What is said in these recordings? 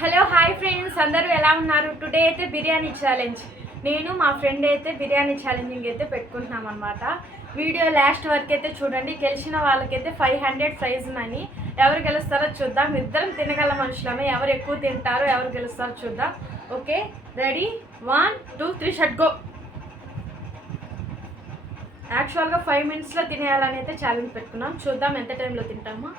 Hello hi friends, అందరూ ఎలా ఉన్నారు? టుడే అయితే బిర్యానీ ఛాలెంజ్. నేను మా ఫ్రెండ్ అయితే బిర్యానీ ఛాలెంజింగ్ అయితే పెట్టుకుంటున్నాం అనమాట. వీడియో లాస్ట్ వరకు అయితే చూడండి. గెలిచిన వాళ్ళకైతే 500 ప్రైజ్ మనీ. ఎవరు గెలుస్తారో చూద్దాం. ఇద్దరం తినగల మనుషులమే. ఎవరు ఎక్కువ తింటారో, ఎవరు గెలుస్తారో చూద్దాం. Okay, ready? 1 2 3 shut go. యాక్చువల్గా 5 మినిట్స్లో తినేయాలని అయితే ఛాలెంజ్ పెట్టుకున్నాం. చూద్దాం ఎంత టైంలో తింటామో.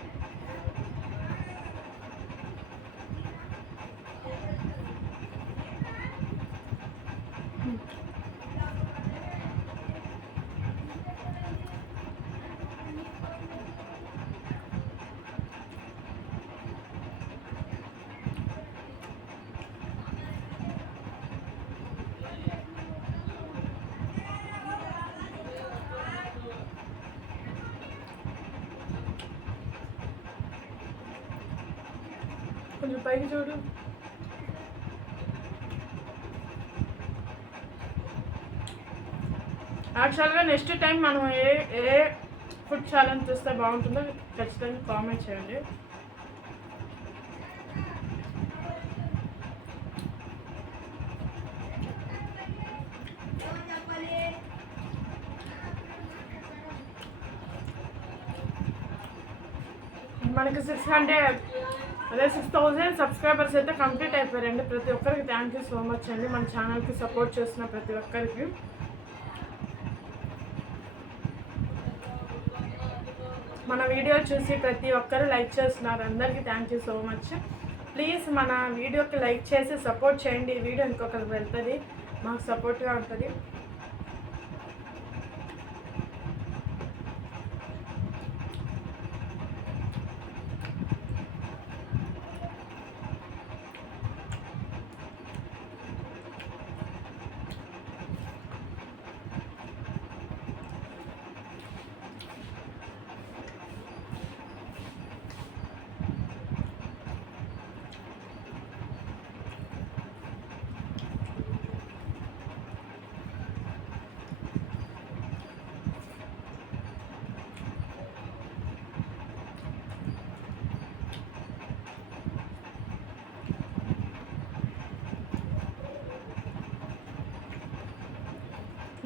కొంచెం పైకి చూడు. యాక్చువల్గా నెక్స్ట్ టైం మనం ఏ ఫుడ్ ఛాలెంజ్ చేస్తే బాగుంటుందో ఖచ్చితంగా కామెంట్ చేయండి. మనకి 6,000 సబ్స్క్రైబర్స్ అయితే కంప్లీట్ అయిపోయారండి. ప్రతి ఒక్కరికి థ్యాంక్ యూ సో మచ్ అండి. మన ఛానల్కి సపోర్ట్ చేస్తున్న ప్రతి ఒక్కరికి. మన వీడియోలు చూసి ప్రతి ఒక్కరు లైక్ చేస్తున్నారు. అందరికీ thank you so much. Please మన వీడియోకి లైక్ చేసి సపోర్ట్ చేయండి. ఈ వీడియో ఇంకొకరికి వెళ్తుంది, మాకు సపోర్ట్గా ఉంటుంది.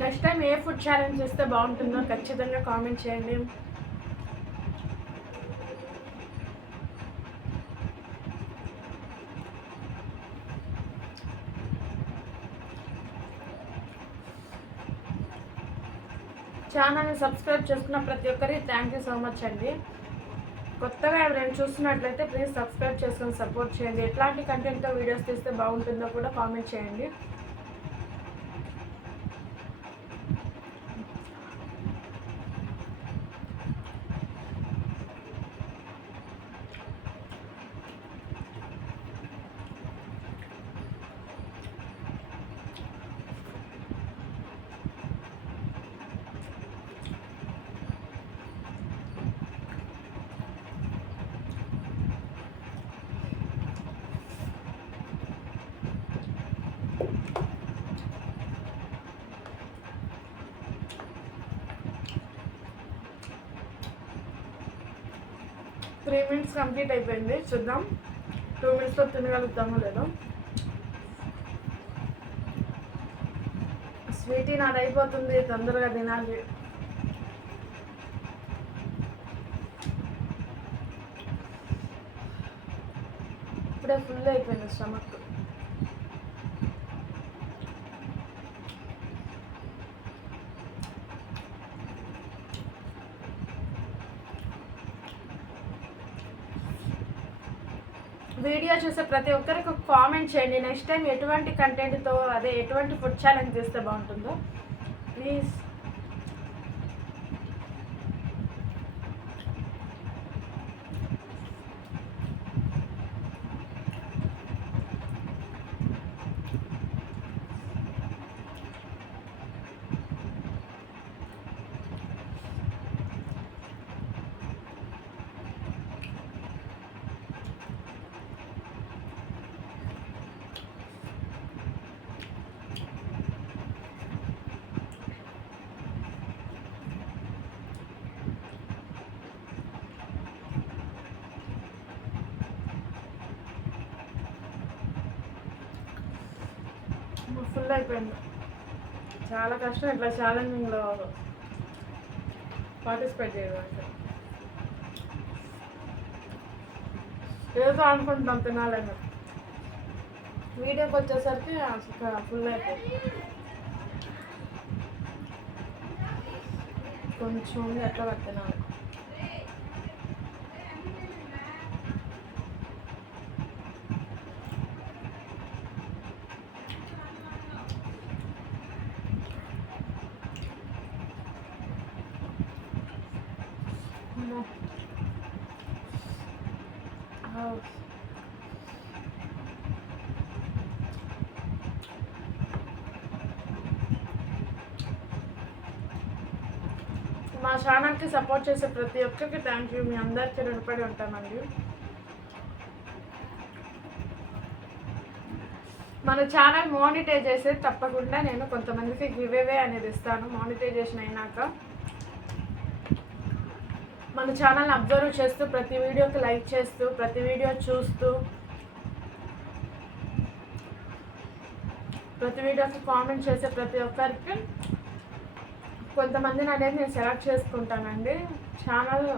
నెక్స్ట్ టైం ఏ ఫుడ్ ఛాలెంజ్ చేస్తే బాగుంటుందో ఖచ్చితంగా కామెంట్ చేయండి. ఛానల్ని సబ్స్క్రైబ్ చేసుకున్న ప్రతి ఒక్కరికి థ్యాంక్ యూ సో మచ్ అండి. కొత్తగా ఎవరైనా చూస్తున్నట్లయితే ప్లీజ్ సబ్స్క్రైబ్ చేసుకొని సపోర్ట్ చేయండి. ఎట్లాంటి కంటెంట్తో వీడియోస్ తీస్తే బాగుంటుందో కూడా కామెంట్ చేయండి. త్రీ మినిట్స్ కంప్లీట్ అయిపోయింది. చూద్దాం 2 మినిట్స్లో తినగలుగుతామో లేదో. స్వీటీ నాది అయిపోతుంది, తొందరగా తినాలి. ఇప్పుడే ఫుల్ అయిపోయింది స్టమక్. వీడియో చూసే ప్రతి ఒక్కరికి ఒక కామెంట్ చేయండి. నెక్స్ట్ టైం ఎటువంటి కంటెంట్తో ఎటువంటి ఫుడ్ ఛాలెంజ్ చేస్తే బాగుంటుందో ప్లీజ్. ఫుల్ అయిపోయింది. చాలా కష్టం ఇట్లా ఛాలెంజింగ్లో పార్టిసిపేట్ చేయడం అంటే. ఏదో అనుకుంటాం తినాలని, వీడియోకి వచ్చేసరికి అసలు ఫుల్ అయిపోయింది. కొంచెం ఎట్లా తినాలి. మా ఛానల్కి సపోర్ట్ చేసే ప్రతి ఒక్కరికి థ్యాంక్ యూ. మీ అందరికీ రుణపడి ఉంటామండి. మన ఛానల్ మానిటైజ్ చేస్తే తప్పకుండా నేను కొంతమందికి గివ్ అవే అనేది ఇస్తాను. మానిటైజేషన్ అయినాక మన ఛానల్ని అబ్జర్వ్ చేస్తూ, ప్రతి వీడియోకి లైక్ చేస్తూ, ప్రతి వీడియో చూస్తూ, ప్రతి వీడియోకి కామెంట్ చేసే ప్రతి ఒక్కరికి కొంతమందిని అనేది నేను సెలెక్ట్ చేసుకుంటానండి. ఛానల్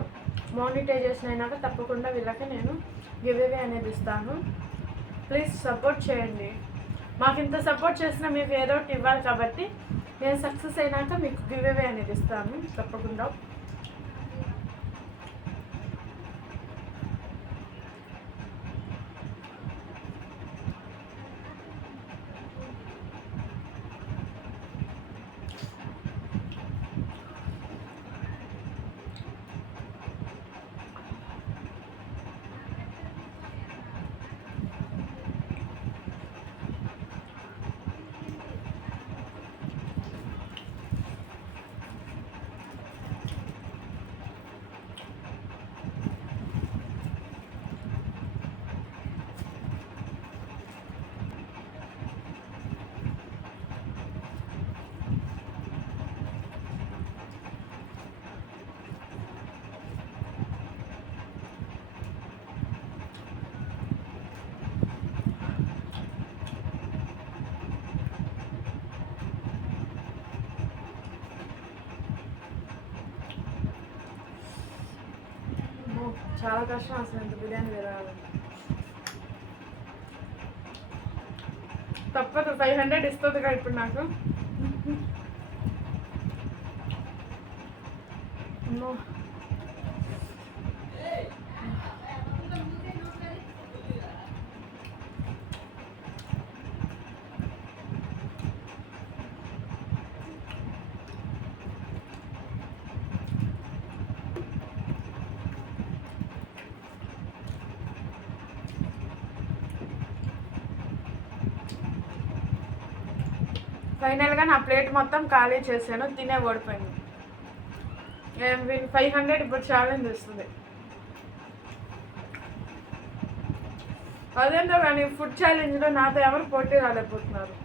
మానిటైజేషన్ అయినాక తప్పకుండా వీళ్ళకి నేను గివ్ అవే అనేది ఇస్తాను. ప్లీజ్ సపోర్ట్ చేయండి. మాకు ఇంత సపోర్ట్ చేసినా మీకు ఏదో ఒకటి ఇవ్వాలి కాబట్టి నేను సక్సెస్ అయినాక మీకు గివ్ అవే అనేది ఇస్తాను తప్పకుండా. చాలా కష్టం అసలు ఇంత బిర్యానీ తినాలి. తప్పదు, 500 ఇస్తుంది కదా ఇప్పుడు నాకు. ఫైనల్గా నా ప్లేట్ మొత్తం ఖాళీ చేశాను, తినే ఓడిపోయింది. 500 ఇప్పుడు ఛాలెంజ్ ఇస్తుంది. అదేంటో కానీ ఫుడ్ ఛాలెంజ్లో నాతో ఎవరు పోటీ రాలేకపోతున్నారు.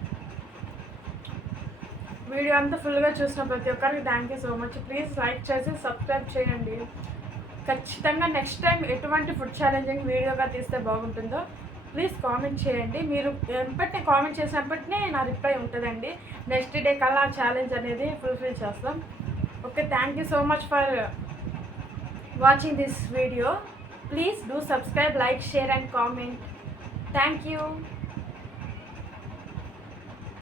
వీడియో అంతా ఫుల్గా చూసిన ప్రతి ఒక్కరికి thank you so much. Please like చేసి సబ్స్క్రైబ్ చేయండి. ఖచ్చితంగా నెక్స్ట్ టైం ఎటువంటి ఫుడ్ ఛాలెంజింగ్ వీడియోగా తీస్తే బాగుంటుందో ప్లీజ్ కామెంట్ చేయండి. మీరు ఎంపటినే కామెంట్ చేసినప్పటినే నా రిప్లై ఉంటుందండి. నెక్స్ట్ డే కల్లా ఛాలెంజ్ అనేది ఫుల్ఫిల్ చేస్తాం. Okay, thank you so much for watching this video. Please do subscribe, like, share and comment. Thank you.